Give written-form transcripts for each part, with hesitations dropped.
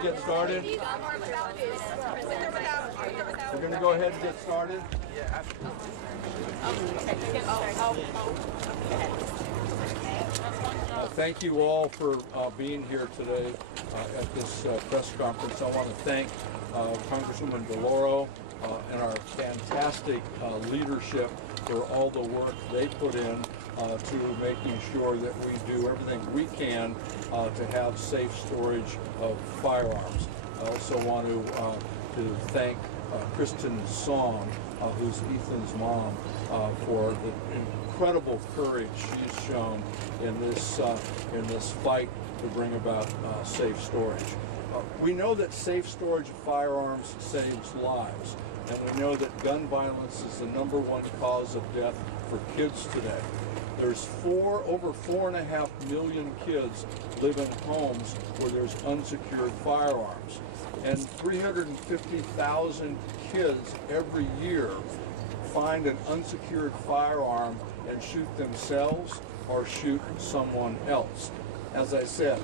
and get started? We're going to go ahead and get started. Thank you all for being here today at this press conference. I want to thank Congresswoman DeLauro and our fantastic leadership for all the work they put in to making sure that we do everything we can to have safe storage of firearms. I also want to thank Kristen Song, who's Ethan's mom, for the incredible courage she's shown in this fight to bring about safe storage. We know that safe storage of firearms saves lives, and we know that gun violence is the #1 cause of death for kids today. There's over 4.5 million kids live in homes where there's unsecured firearms, and 350,000 kids every year find an unsecured firearm and shoot themselves or shoot someone else. As I said,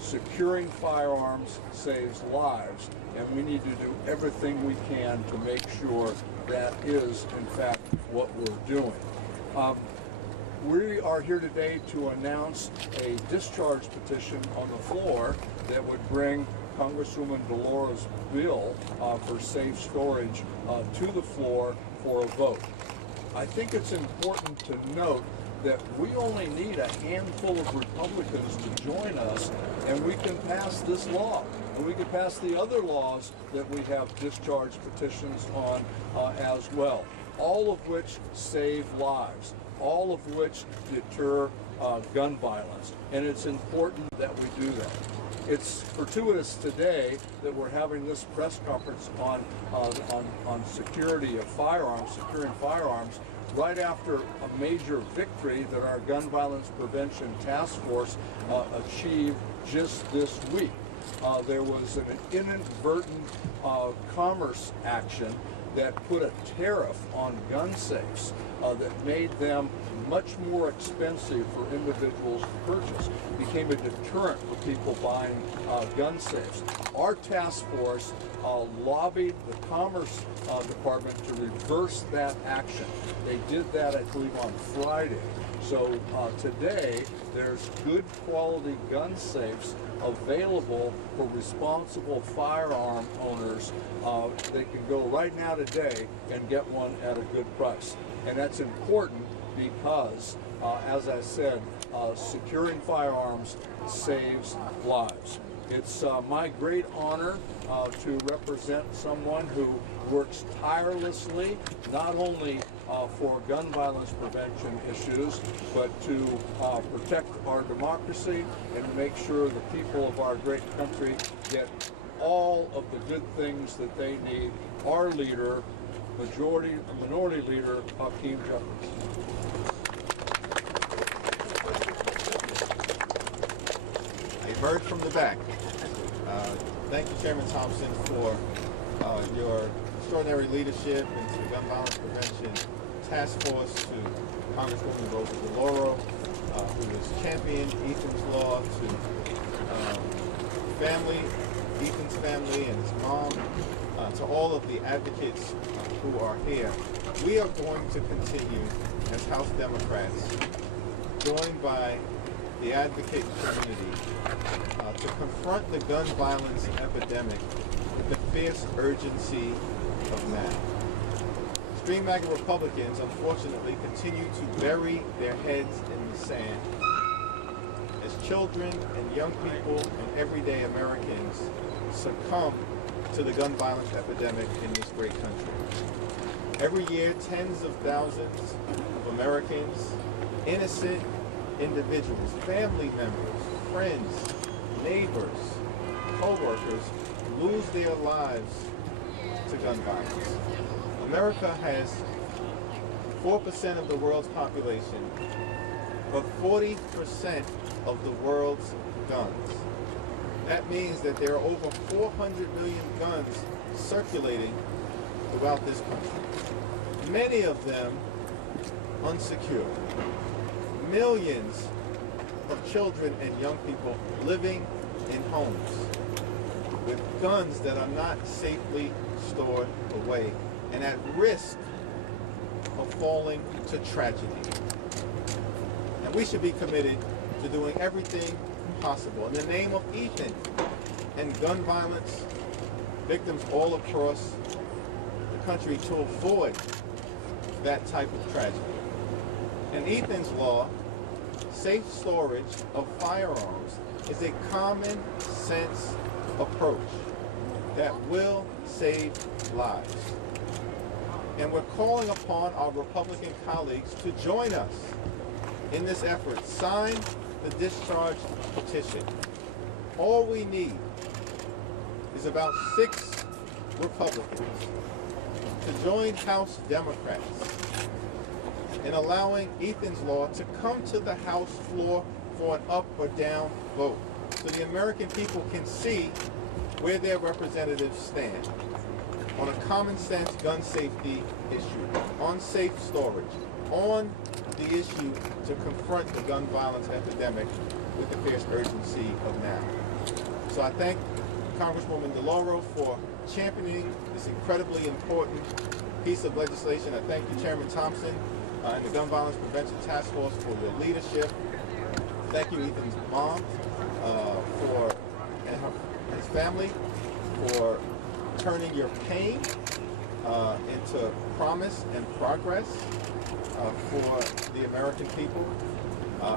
securing firearms saves lives, and we need to do everything we can to make sure that is, in fact, what we're doing. We are here today to announce a discharge petition on the floor that would bring Congresswoman DeLauro's bill for safe storage to the floor for a vote. I think it's important to note that we only need a handful of Republicans to join us, and we can pass this law. And we can pass the other laws that we have discharge petitions on as well, all of which save lives, all of which deter gun violence. And it's important that we do that. It's fortuitous today that we're having this press conference on security of firearms, securing firearms, right after a major victory that our Gun Violence Prevention Task Force achieved just this week. There was an inadvertent commerce action that put a tariff on gun safes that made them much more expensive for individuals to purchase. It became a deterrent for people buying gun safes. Our task force lobbied the Commerce Department to reverse that action. They did that, I believe, on Friday. So today, there's good quality gun safes available for responsible firearm owners. They can go right now today and get one at a good price. And that's important because, as I said, securing firearms saves lives. It's my great honor to represent someone who works tirelessly, not only for gun violence prevention issues, but to protect our democracy and to make sure the people of our great country get all of the good things that they need. Our leader, Minority Leader Hakeem Jeffries. Emerge from the back. Thank you, Chairman Thompson, for your extraordinary leadership and to the Gun Violence Prevention Task Force, to Congresswoman DeLauro, who has championed Ethan's law, to Ethan's family and his mom, to all of the advocates who are here. We are going to continue as House Democrats, joined by the advocate community, to confront the gun violence epidemic with the fierce urgency of now. Extreme MAGA Republicans, unfortunately, continue to bury their heads in the sand as children and young people and everyday Americans succumb to the gun violence epidemic in this great country. Every year, tens of thousands of Americans, innocent individuals, family members, friends, neighbors, co-workers, lose their lives to gun violence. America has 4% of the world's population, but 40% of the world's guns. That means that there are over 400 million guns circulating throughout this country. Many of them unsecured. Millions of children and young people living in homes with guns that are not safely stored away and at risk of falling to tragedy. And we should be committed to doing everything possible in the name of Ethan and gun violence victims all across the country to avoid that type of tragedy. In Ethan's law, safe storage of firearms is a common sense approach that will save lives. And we're calling upon our Republican colleagues to join us in this effort. Sign the discharge petition. All we need is about 6 Republicans to join House Democrats in allowing Ethan's law to come to the House floor for an up or down vote, so the American people can see where their representatives stand on a common sense gun safety issue, on safe storage, on the issue to confront the gun violence epidemic with the fierce urgency of now. So I thank Congresswoman DeLauro for championing this incredibly important piece of legislation. I thank you, Chairman Thompson, and the Gun Violence Prevention Task Force for your leadership. Thank you, Ethan's mom, and his family for turning your pain into promise and progress for the American people.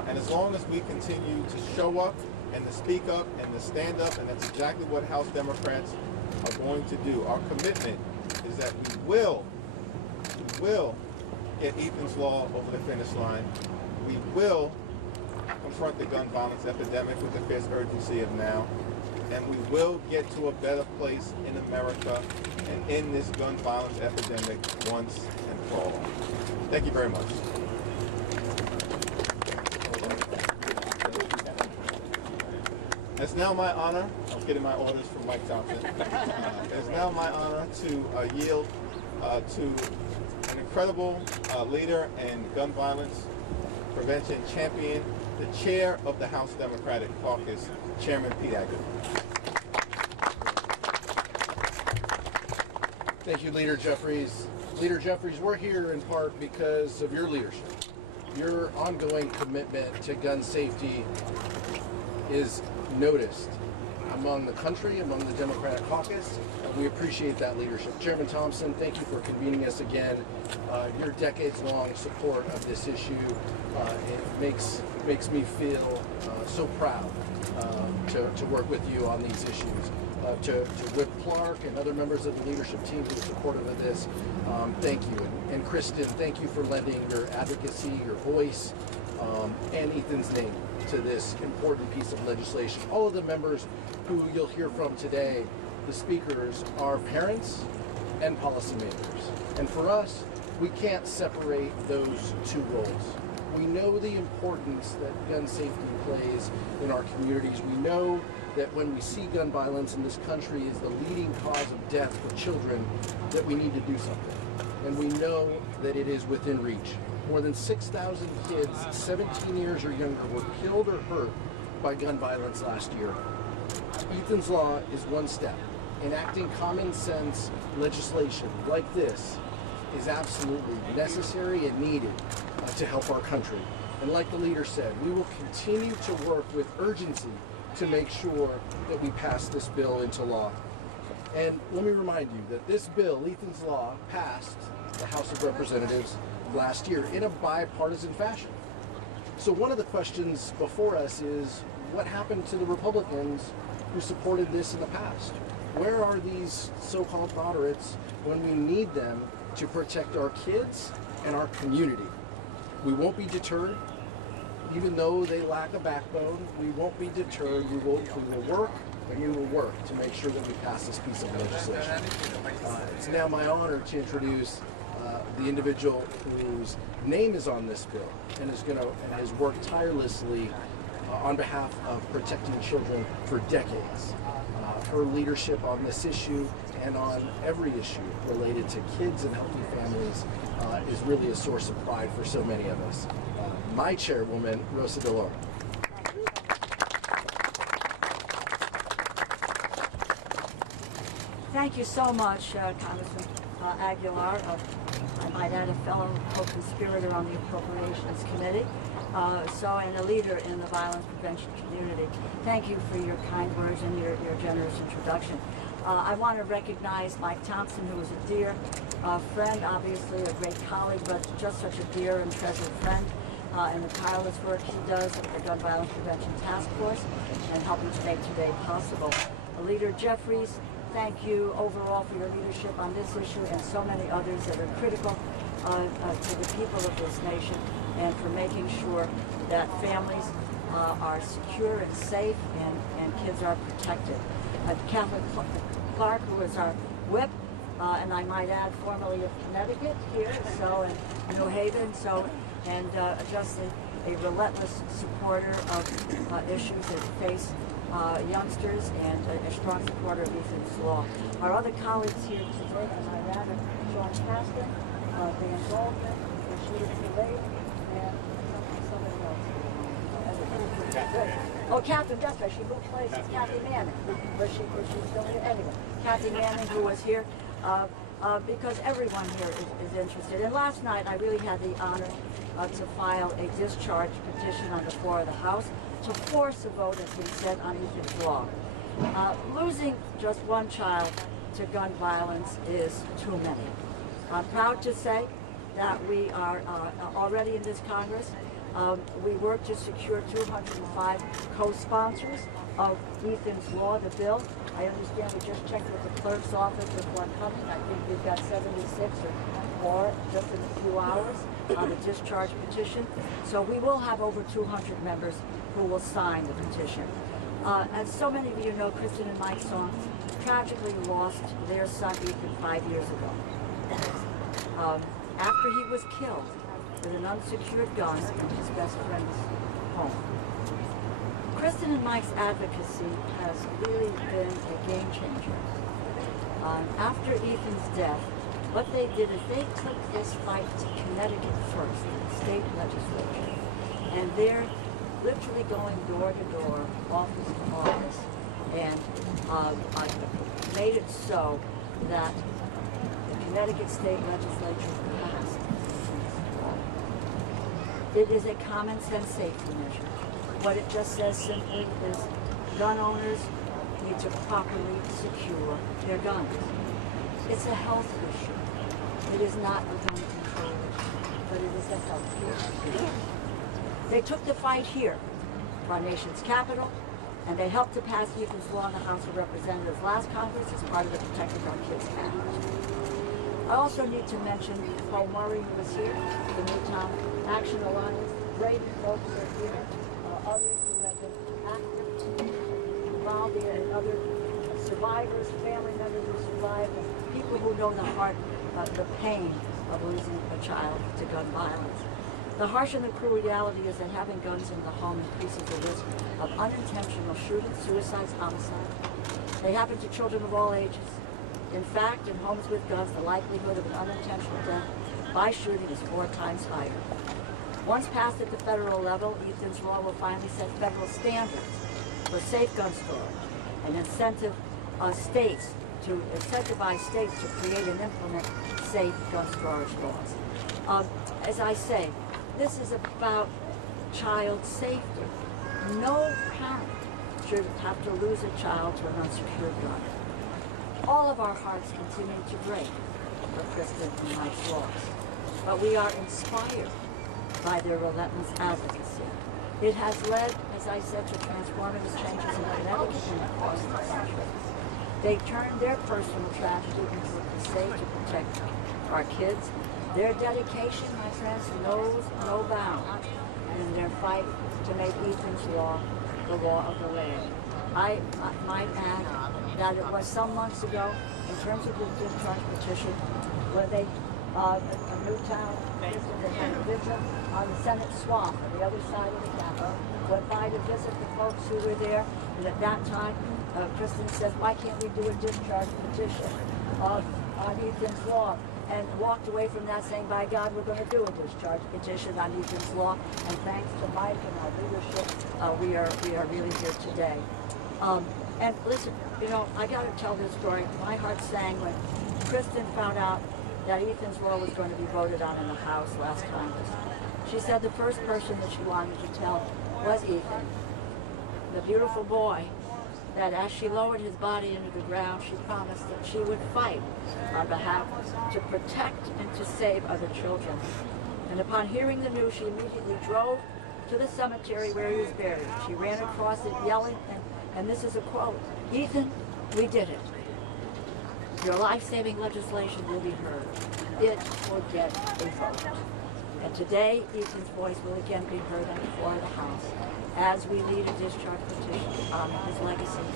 And as long as we continue to show up and to speak up and to stand up, and that's exactly what House Democrats are going to do. Our commitment is that we will get Ethan's law over the finish line. We will confront the gun violence epidemic with the fierce urgency of now. And we will get to a better place in America and end this gun violence epidemic once and for all. Thank you very much. It's now my honor, I was getting my orders from Mike Thompson. It's now my honor to yield to an incredible leader and gun violence prevention champion, the chair of the House Democratic Caucus, Chairman Pete Agnew. Thank you, Leader Jeffries. Leader Jeffries, we're here in part because of your leadership. Your ongoing commitment to gun safety is noticed among the country, among the Democratic caucus. We appreciate that leadership. Chairman Thompson, thank you for convening us again. Your decades-long support of this issue, it makes me feel so proud to work with you on these issues. To Whip Clark and other members of the leadership team who are supportive of this, thank you. And Kristen, thank you for lending your advocacy, your voice, and Ethan's name to this important piece of legislation. All of the members who you'll hear from today, the speakers, are parents and policymakers. And for us, we can't separate those two roles. We know the importance that gun safety plays in our communities. We know that when we see gun violence in this country is the leading cause of death for children, that we need to do something. And we know that it is within reach. More than 6,000 kids 17 years or younger were killed or hurt by gun violence last year. Ethan's law is one step. Enacting common sense legislation like this is absolutely necessary and needed to help our country. And like the leader said, we will continue to work with urgency to make sure that we pass this bill into law. And let me remind you that this bill, Ethan's law, passed the House of Representatives last year in a bipartisan fashion. So one of the questions before us is, what happened to the Republicans who supported this in the past? Where are these so-called moderates when we need them to protect our kids and our community? We won't be deterred. Even though they lack a backbone, we won't be deterred. We will work, and we will work to make sure that we pass this piece of legislation. It's now my honor to introduce the individual whose name is on this bill and has worked tirelessly on behalf of protecting children for decades. Her leadership on this issue and on every issue related to kids and healthy families is really a source of pride for so many of us. My chairwoman, Rosa DeLauro. Thank you so much, Congressman Aguilar. I might add, a fellow co-conspirator on the Appropriations Committee, and a leader in the violence prevention community. Thank you for your kind words and your generous introduction. I want to recognize Mike Thompson, who is a dear friend, obviously a great colleague, but just such a dear and treasured friend, and the tireless work he does at the Gun Violence Prevention Task Force and helping to make today possible. Leader Jeffries, thank you overall for your leadership on this issue and so many others that are critical to the people of this nation, and for making sure that families are secure and safe and kids are protected. Kathleen Clark, who is our whip, and I might add formerly of Connecticut here, and New Haven, and just a relentless supporter of issues that face youngsters, and a strong supporter of Ethan's Law. Our other colleagues here today, and I add Sean Caston, Dan Goldman, Rashida Tlaib, and somebody else. Oh, Catherine, that's right. She moved places. Kathy Manning. Was she still here? Anyway, Kathy Manning, who was here, because everyone here is interested. And last night, I really had the honor to file a discharge petition on the floor of the House to force a vote, as we said, on Ethan's Law. Losing just one child to gun violence is too many. I'm proud to say that we are already in this Congress. We worked to secure 205 co-sponsors of Ethan's Law, the bill. I understand we just checked with the clerk's office with one coming. I think we've got 76 or more just in a few hours on the discharge petition. So we will have over 200 members who will sign the petition. As so many of you know, Kristen and Mike Song tragically lost their son Ethan 5 years ago. After he was killed with an unsecured gun in his best friend's home. Kristen and Mike's advocacy has really been a game changer. After Ethan's death, what they did is they took this fight to Connecticut first, the state legislature, and they're literally going door to door, office to office, and made it so that the Connecticut state legislature passed. It is a common sense safety measure. What it just says simply is gun owners need to properly secure their guns. It's a health issue. It is not a gun control issue, but it is a health issue. They took the fight here, our nation's capital, and they helped to pass Ethan's Law in the House of Representatives last Congress as part of the Protecting Our Kids Act. I also need to mention Paul Murray, who was here, the Newtown Action Alliance. Brady folks are here, others who have been active, involved in other survivors, family members who survived, and people who know the heart, the pain of losing a child to gun violence. The harsh and the cruel reality is that having guns in the home increases the risk of unintentional shootings, suicides, homicides. They happen to children of all ages. In fact, in homes with guns, the likelihood of an unintentional death by shooting is 4 times higher. Once passed at the federal level, Ethan's Law will finally set federal standards for safe gun storage and incentivize states to create and implement safe gun storage laws. As I say, this is about child safety. No parent should have to lose a child to an unsecured gun. All of our hearts continue to break for Kristen and Mike's laws, but we are inspired by their relentless advocacy. It has led, as I said, to transformative changes in Connecticut and across the country. They turned their personal tragedy into a crusade to protect our kids. Their dedication, my friends, knows no bounds in their fight to make Ethan's Law the law of the land. I might add that it was some months ago, in terms of the discharge petition, where they, Newtown, they had a visit on the Senate swamp on the other side of the Capitol, went by to visit the folks who were there, and at that time, Kristen says, why can't we do a discharge petition on Ethan's Law? And walked away from that saying, by God, we're going to do a discharge petition on Ethan's Law. And thanks to Mike and our leadership, we are really here today. And listen, you know, I gotta tell this story. My heart sang when Kristen found out that Ethan's law was going to be voted on in the House last Congress. She said the first person that she wanted to tell was Ethan, the beautiful boy, that as she lowered his body into the ground, she promised that she would fight on behalf to protect and to save other children. And upon hearing the news, she immediately drove to the cemetery where he was buried. She ran across it yelling, and this is a quote, "Ethan, we did it. Your life-saving legislation will be heard. It will get a vote." And today, Ethan's voice will again be heard on the floor of the House as we lead a discharge petition to honor his legacy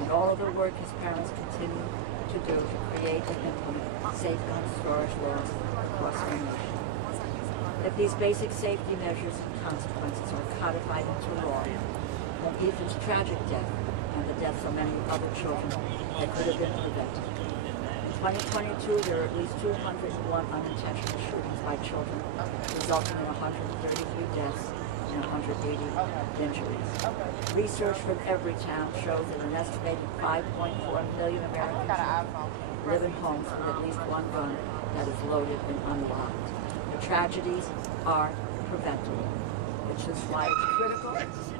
and all of the work his parents continue to do to create and implement safe gun storage laws across our nation. If these basic safety measures and consequences are codified into law, then Ethan's tragic death and the deaths of many other children that could have been prevented. In 2022, there are at least 201 unintentional shootings by children, resulting in 133 deaths and 180 injuries. Research from Everytown shows that an estimated 5.4 million Americans live in homes with at least one gun that is loaded and unlocked. The tragedies are preventable, which is why it's critical.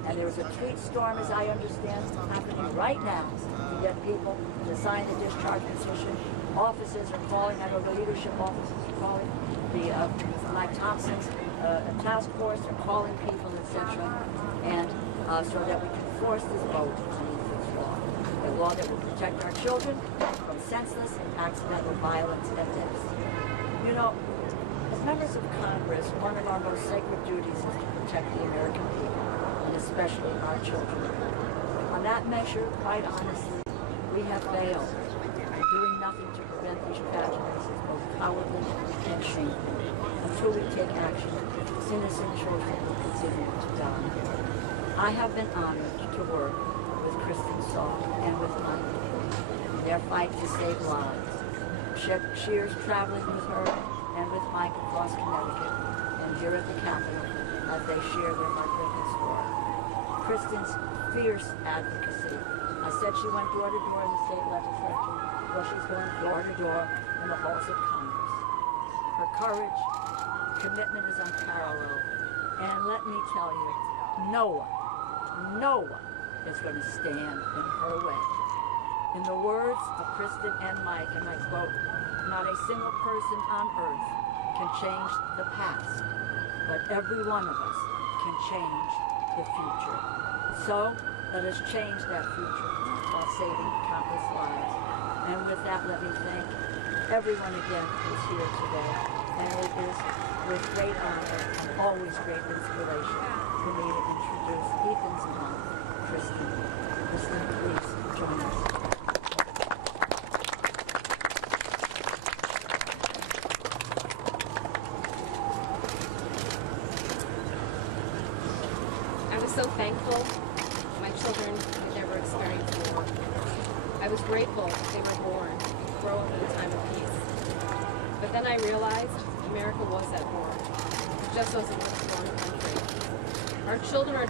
And there is a tweet storm, as I understand, happening right now to get people to sign the discharge petition. Offices are calling, I know the leadership offices are calling, the Mike Thompson's task force are calling people, etc. And so that we can force this vote on Ethan's law. A law that will protect our children from senseless and accidental violence and deaths. You know, as members of Congress, one of our most sacred duties is to protect the American people, and especially our children. On that measure, quite honestly, we have failed. Doing nothing to prevent these tragedies is both cowardly and shameful. Until we take action, innocent children will continue to die. I have been honored to work with Kristen Saul and with Mike in their fight to save lives. Shears traveling with her and with Mike across Connecticut and here at the Capitol as they share their heartbreaking story. Kristen's fierce advocacy. I said she went door to door in the state legislature. Well, she's going door to door in the halls of Congress. Her courage, commitment is unparalleled. And let me tell you, no one is going to stand in her way. In the words of Kristen and Mike, and I quote, "Not a single person on earth can change the past, but every one of us can change the future. So let us change that future while saving countless lives." And with that, let me thank everyone again who's here today. And it is with great honor and always great inspiration for me to introduce Ethan's mom, Kristen. Kristen, please join us. I was so thankful my children had never experienced war. I was grateful they were born and grow up in a time of peace. But then I realized America was at war. It just wasn't just one country. Our children are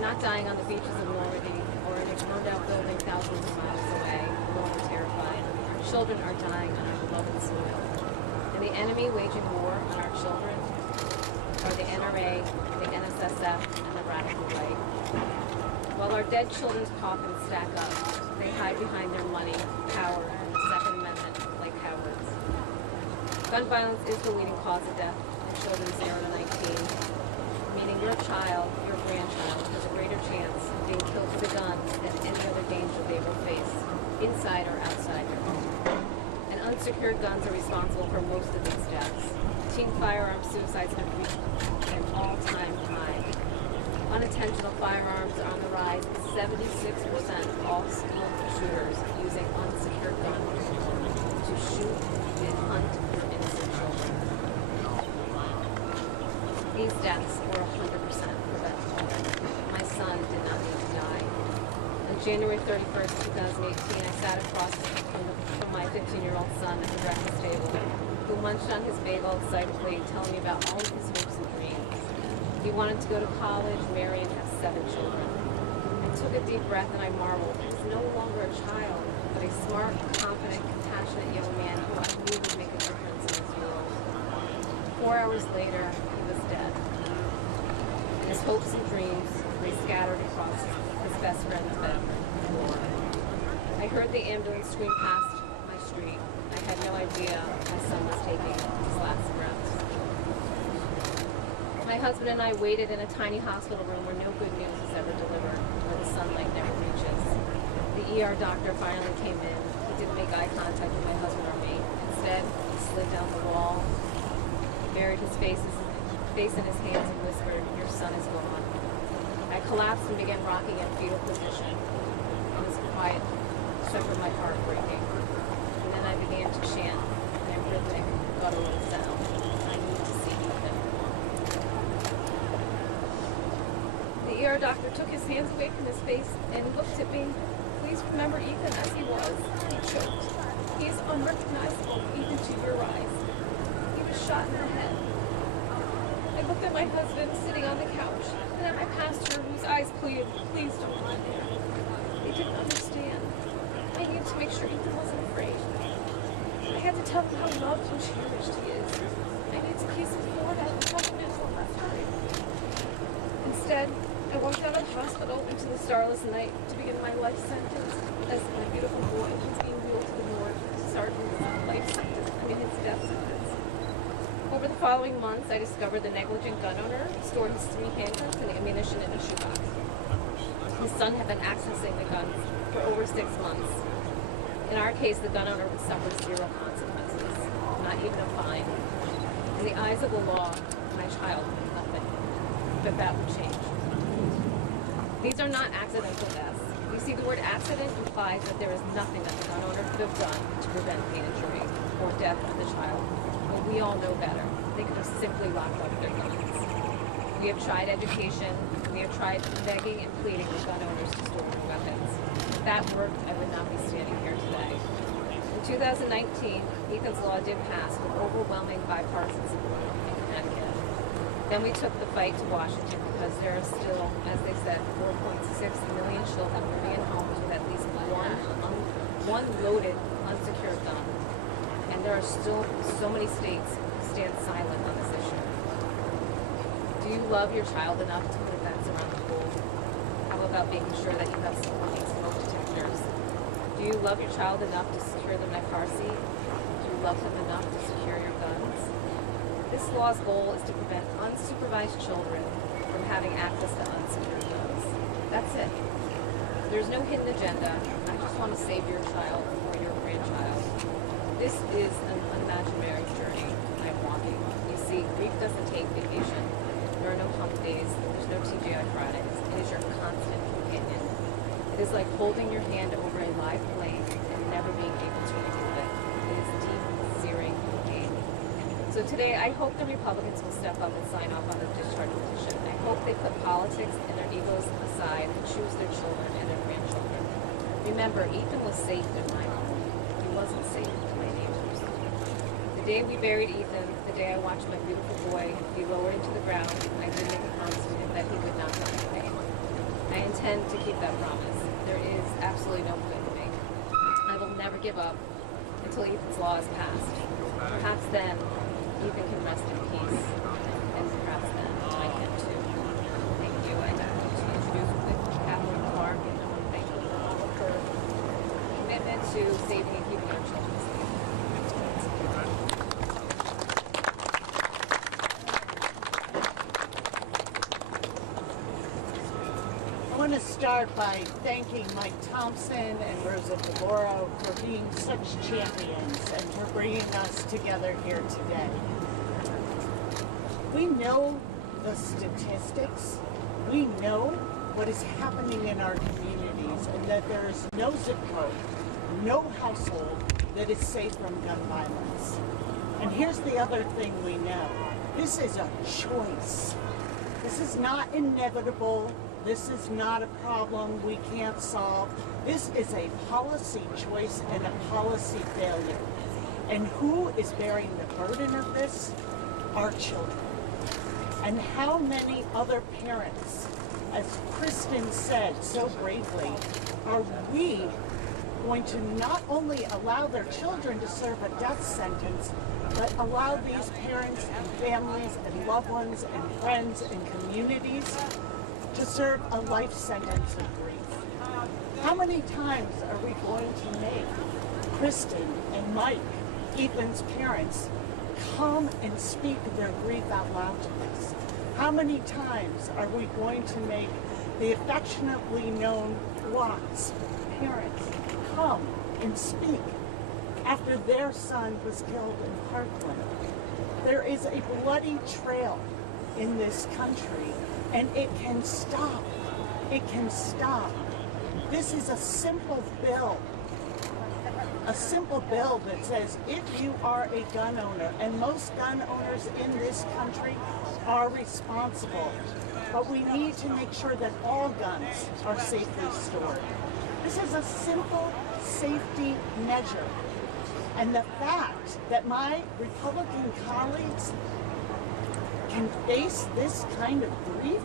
not dying on the beaches of Normandy or in a burned-out building thousands of miles away, alone or terrified. Our children are dying on our beloved soil. And the enemy waging war on our children are the NRA, the NSSF, and the radical right. While our dead children's coffins stack up, they hide behind their money, power, and the Second Amendment like cowards. Gun violence is the leading cause of death in children 0 to 19, meaning your child, your grandchild, has a greater chance of being killed with a gun than any other danger they will face, inside or outside your home. And unsecured guns are responsible for most of these deaths. Teen firearm suicides have reached an all-time high. Unintentional firearms are on the rise, with 76% of all school shooters using unsecured guns to shoot and hunt their innocent children. These deaths were 100% preventable. My son did not need to die. On January 31st, 2018, I sat across from my 15-year-old son at the breakfast table, who munched on his bagel excitedly, telling me about all of his hopes and dreams. He wanted to go to college, marry, and have 7 children. I took a deep breath and I marveled. He was no longer a child, but a smart, confident, compassionate young man who I knew would make a difference in his world. 4 hours later, he was dead. And his hopes and dreams lay scattered across his best friend's bed floor. I heard the ambulance scream past my street. I had no idea my son was taking his last breaths. My husband and I waited in a tiny hospital room where no good news is ever delivered, where the sunlight never reaches. The ER doctor finally came in. He didn't make eye contact with my husband or me. Instead, he slid down the wall, buried his face in his hands and whispered, "Your son is gone." I collapsed and began rocking in fetal position. It was quiet, except for my heart breaking. And then I began to chant in a rhythmic, guttural sound. I need to see Ethan. The ER doctor took his hands away from his face and looked at me. "Please remember Ethan as he was," he choked. "He is unrecognizable even to your eyes. He was shot in the head." I looked at my husband sitting on the couch, and at my pastor whose eyes pleaded, "Please don't let me." They didn't understand. I needed to make sure Ethan wasn't afraid. I had to tell him how loved and cherished he is. I needed to keep support out of confidence one last time. Instead, I walked out of the hospital into the starless night to begin my life sentence as my beautiful boy was being wheeled to the morgue to start his death sentence. Over the following months, I discovered the negligent gun owner stored his 3 handguns and ammunition in a shoebox. His son had been accessing the guns for over 6 months. In our case, the gun owner would suffer 0 consequences, not even a fine. In the eyes of the law, my child was nothing. But that would change. These are not accidental deaths. You see, the word accident implies that there is nothing that the gun owner could have done to prevent the injury or death of the child. But we all know better. They could have simply locked up their guns. We have tried education. We have tried begging and pleading with gun owners to store their weapons. If that worked, I would not be standing here today. In 2019, Ethan's Law did pass with overwhelming bipartisan support in Connecticut. Then we took the fight to Washington because there are still, as they said, 4.6 million children living in homes with at least one loaded, unsecured gun. And there are still so many states who stand silent on this issue. Do you love your child enough to put a fence around the pool? How about making sure that you have smoke detectors? Do you love your child enough to secure them in a car seat? Do you love them enough to secure your guns? This law's goal is to prevent unsupervised children from having access to unsecured guns. That's it. There's no hidden agenda. I just want to save your child or your grandchild. This is an unimaginary journey I'm walking. You see, grief doesn't take vacation. There are no hump days. There's no TGI Fridays. It is your constant companion. It is like holding your hand over a live flame and never being able to remove it. It is deep, searing pain. So today, I hope the Republicans will step up and sign off on the discharge petition. I hope they put politics and their egos aside and choose their children and their grandchildren. Remember, Ethan was safe in my home. He wasn't safe in my neighbors. The day we buried Ethan, the day I watched my beautiful boy be lowered into the ground, I did make a promise to him that he would not die in vain. I intend to keep that promise. There is absolutely no quit in me. I will never give up until Ethan's Law is passed. Perhaps then, Ethan can rest in peace, and perhaps then I can too. Thank you. I'd like to introduce with Kathleen Clark, and I want to thank her for all of her commitment to saving and keeping our children safe. I want to start by thanking Mike Thompson and Rosa DeLauro for being such champions and for bringing us together here today. We know the statistics. We know what is happening in our communities and that there is no zip code, no household that is safe from gun violence. And here's the other thing we know. This is a choice. This is not inevitable. This is not a problem we can't solve. This is a policy choice and a policy failure. And who is bearing the burden of this? Our children. And how many other parents as Kristen said so bravely, are we going to not only allow their children to serve a death sentence, but allow these parents and families and loved ones and friends and communities to serve a life sentence of grief? How many times are we going to make Kristen and Mike, Ethan's parents, come and speak their grief out loud to us? How many times are we going to make the affectionately known Watts parents come and speak after their son was killed in Parkland? There is a bloody trail in this country, and it can stop. It can stop. This is a simple bill. A simple bill that says if you are a gun owner, and most gun owners in this country are responsible, but we need to make sure that all guns are safely stored. This is a simple safety measure. And the fact that my Republican colleagues can face this kind of grief,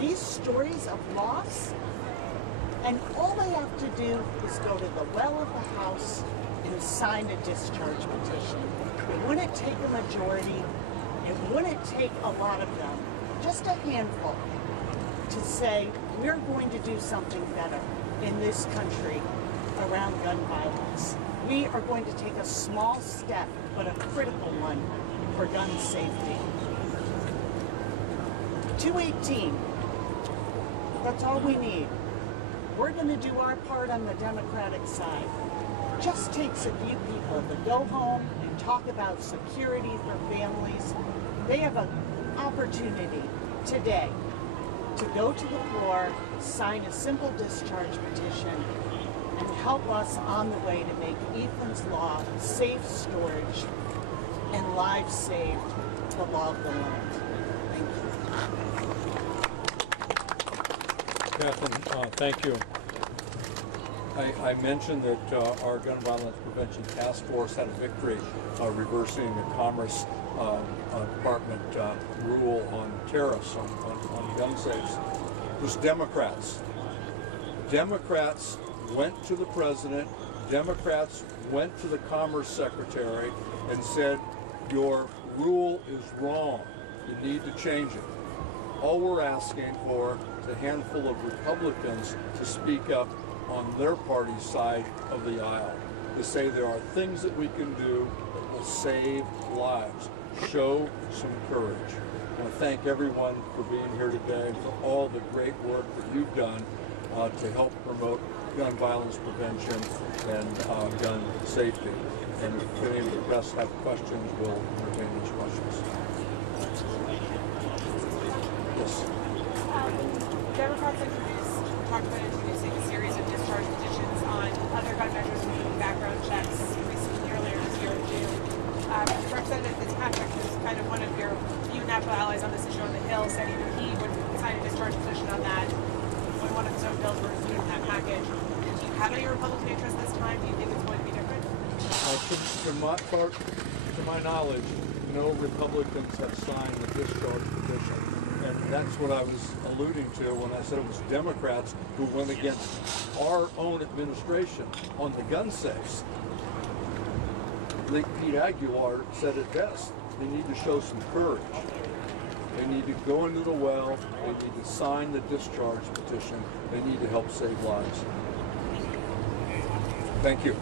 these stories of loss, and all they have to do is go to the well of the House and sign a discharge petition. It wouldn't take a majority. It wouldn't take a lot of them, just a handful, to say we're going to do something better in this country around gun violence. We are going to take a small step, but a critical one, for gun safety. 218. That's all we need. We're going to do our part on the Democratic side. Just takes a few people to go home and talk about security for families. They have an opportunity today to go to the floor, sign a simple discharge petition, and help us on the way to make Ethan's Law safe storage and lives saved, the law of the land. Thank you. Catherine, thank you. I mentioned that our gun violence prevention task force had a victory reversing the Commerce Department rule on tariffs on gun safes. It was Democrats. Democrats went to the president, Democrats went to the Commerce Secretary and said, your rule is wrong. You need to change it. All we're asking for is a handful of Republicans to speak up on their party's side of the aisle, to say there are things that we can do that will save lives. Show some courage. I want to thank everyone for being here today and for all the great work that you've done to help promote gun violence prevention and gun safety. And if any of the press have questions, we'll entertain those questions. Yes. Democrats talked about introducing a series of discharge petitions on other gun measures, including background checks, recently earlier this year in June. Representative Fitzpatrick, who's kind of one of your few natural allies on this issue on the Hill, said even he would sign a discharge petition on that when one of his own bills were included in that package. Do you have any Republican interest this time? Do you think it's going to be different? To my knowledge, no Republicans have signed the discharge petition. And that's what I was alluding to when I said it was Democrats who went against our own administration on the gun safes. Pete Aguilar said it best. They need to show some courage. They need to go into the well. They need to sign the discharge petition. They need to help save lives. Thank you.